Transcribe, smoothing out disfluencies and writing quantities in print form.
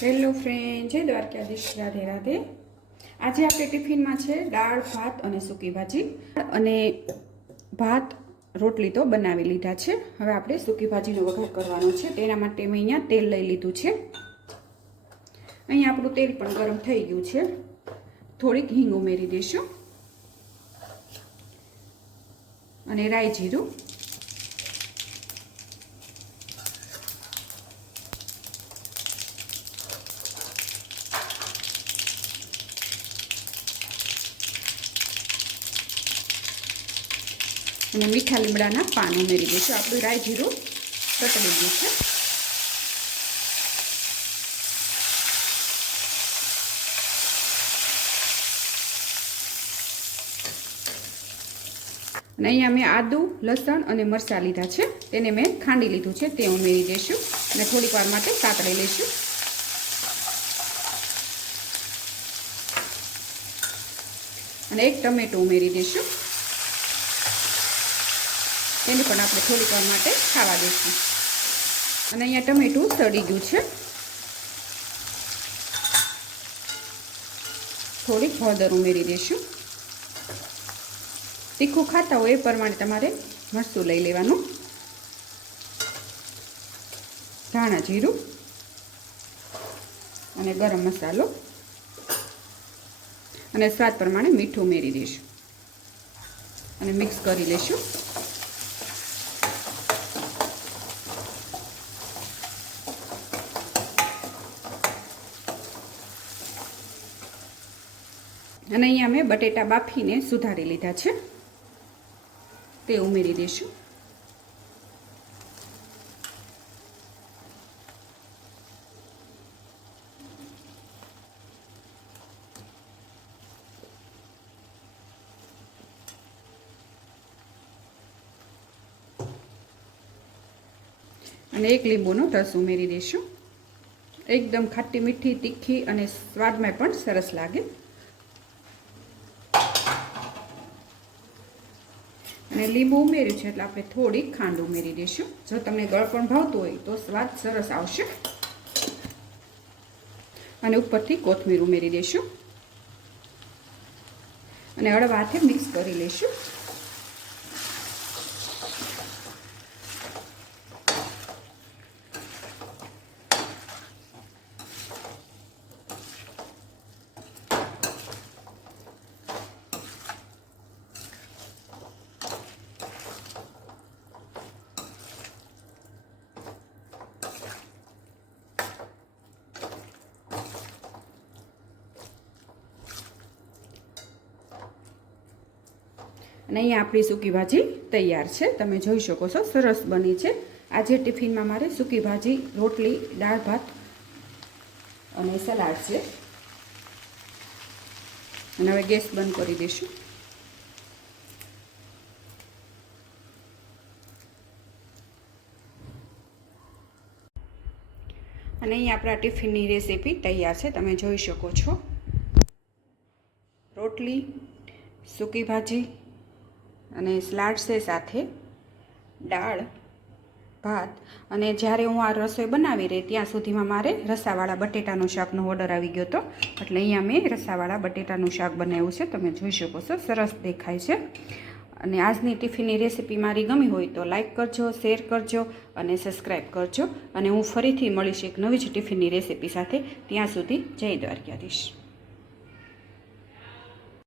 Hello friend, જય દ્વારકાધીશ, રાધે રાધે। આજે આપણે ટિફિનમાં છે દાળ ભાત અને સૂકી ભાજી અને ભાત રોટલી તો બનાવી લીધા છે। હવે આપણે સૂકી ભાજીનો વઘાર કરવાનો છે। તેના માટે મેં અહીંયા તેલ લઈ લીધું છે। અહીંયા આપણું તેલ પણ ગરમ થઈ ગયું છે। થોડીક હિંગ ઉમેરી દઈશું અને રાઈ જીરું, અને મીઠા લીમડાના પાન ઉમેરી દઈશું। આપણું રાઈ જીરું તતડી ગયું છે। અને અહીંયા મેં આદુ, લસણ અને મરચાં લીધા છે, તેને મેં ખાંડી લીધું છે, તે ઉમેરી દઈશું અને થોડીક વાર માટે સાતળી લઈશું। અને એક ટમેટું ઉમેરી દઈશું, તેને પણ આપણે થોડીક વાર માટે ખાવા દઈશું। અને અહીંયા ટમેટું સડી ગયું છે। થોડીક હળદર ઉમેરી દઈશું। તીખું ખાતા હોય એ પ્રમાણે તમારે મરચું લઈ લેવાનું। ધાણા જીરું અને ગરમ મસાલો અને સ્વાદ પ્રમાણે મીઠું ઉમેરી દઈશું અને મિક્સ કરી લઈશું। અને અહીંયા મેં બટેટા બાફીને સુધારી લીધા છે, તે ઉમેરી દઈશું। અને એક લીંબુનો રસ ઉમેરી દઈશું। એકદમ ખાટી મીઠી તીખી અને સ્વાદમાં પણ સરસ લાગે। અને લીંબુ ઉમેર્યું છે એટલે આપણે થોડીક ખાંડ ઉમેરી દઈશું। જો તમને ગળપણ ભાવતું હોય તો સ્વાદ સરસ આવશે। અને ઉપરથી કોથમીર ઉમેરી દઈશું અને હળવા હાથે મિક્સ કરી લઈશું। અને અહીંયા આપણી સૂકી ભાજી તૈયાર છે, તમે જોઈ શકો છો, સરસ બની છે। આજે ટિફિનમાં મારે સૂકી ભાજી, રોટલી, દાળ ભાત અને સલાડ છે। અને હવે ગેસ બંધ કરી દઈશું। અને અહીંયા આપણા ટિફિનની રેસીપી તૈયાર છે, તમે જોઈ શકો છો। રોટલી, સૂકી ભાજી અને સલાડ છે, સાથે દાળ ભાત। અને જ્યારે હું આ રસોઈ બનાવી રહી ત્યાં સુધીમાં મારે રસાવાળા બટેટાનું શાકનો ઓર્ડર આવી ગયો હતો, એટલે અહીંયા મેં રસાવાળા બટેટાનું શાક બનાવ્યું છે, તમે જોઈ શકો છો, સરસ દેખાય છે। અને આજની ટિફિનની રેસીપી મારી ગમી હોય તો લાઈક કરજો, શેર કરજો અને સબસ્ક્રાઈબ કરજો। અને હું ફરીથી મળીશ એક નવી જ ટિફિનની રેસીપી સાથે। ત્યાં સુધી જય દ્વારકાધીશ।